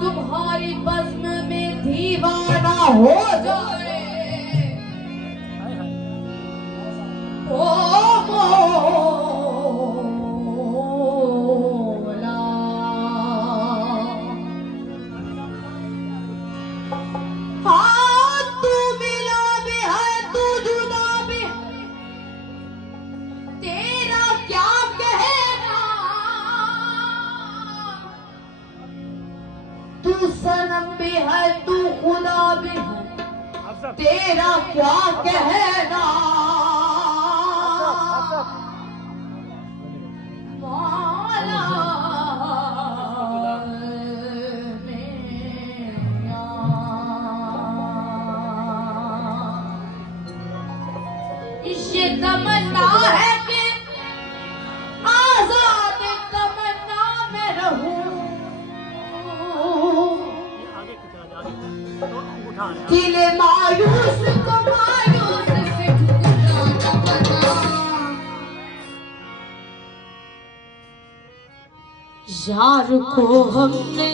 तुम्हारी बज़्म में दीवाना हो जाए। ओ मौला, हाँ तू मिला भी है, तू जुदा भी है, तेरा क्या कहना। तू सनम भी है, तू खुदा भी है, तेरा क्या कहना। मौला मेरा, ये तमन्ना है कि आजाद तमन्ना में रहूं, दिल मायूस को मायूस से ठुकराना बना। यार को हमने